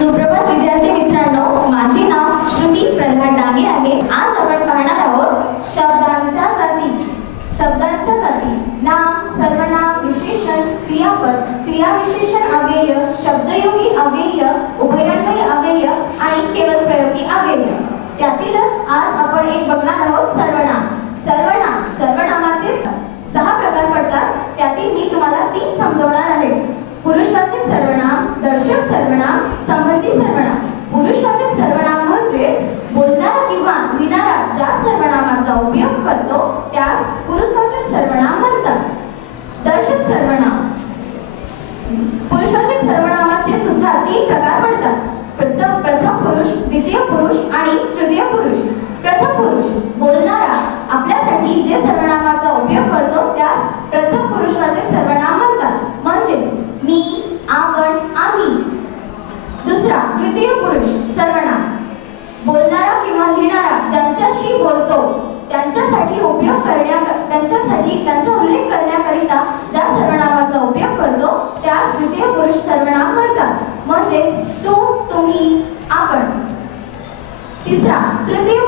सुप्रभात विद्यार्थी मित्रांनो, माझे नाव श्रुती प्रल्हाद डांगे आहे। आज आपण पाहणार आहोत शब्दांच्या जाती। शब्दांच्या जाती: नाम, सर्वनाम, विशेषण, क्रियापद, क्रियाविशेषण अव्यय, शब्दयोगी अव्यय, उभयान्वयी अव्यय आणि केवळ प्रयोगी अव्यय। त्यातीलच आज आपण एक बघणार आहोत सर्वनाम। सर्वनामाचे 6 प्रकार पडतात। त्यातील मी तुम्हाला 3 समजवणार आहे। पुरुषवाचक सर्वनाम, दर्शक सर्वनाम, संबंधी सर्वनाम। पुरुषवाचक सर्वनाम म्हणजेच बोलणारा किंवा लिहिणारा ज्या सर्वनामाचा उपयोग करतो त्यास पुरुषवाचक सर्वनाम म्हणतात। दर्शक सर्वनाम: पुरुषवाचक सर्वनामाचे सुद्धा 3 प्रकार पडतात। प्रथम पुरुष, द्वितीय पुरुष आणि तृतीय पुरुष। प्रथम पुरुष: बोलणारा आपल्यासाठी जे सर्वनामाचा उपयोग करतो त्यास प्रथम पुरुषवाचक सर्वनाम म्हणतात, म्हणजेच मी, आपण, आम्ही। दुसरा द्वितीय पुरुष सर्वनाम: बोलणारा किंवा लिहिणारा ज्यांच्याशी बोलतो त्यांच्यासाठी त्यांचा उल्लेख करण्याकरिता ज्या सर्वनामाचा उपयोग करतो त्यास द्वितीय पुरुष सर्वनाम म्हणतात, म्हणजेच तू, तुम्ही, आपण। तिसरा तृतीय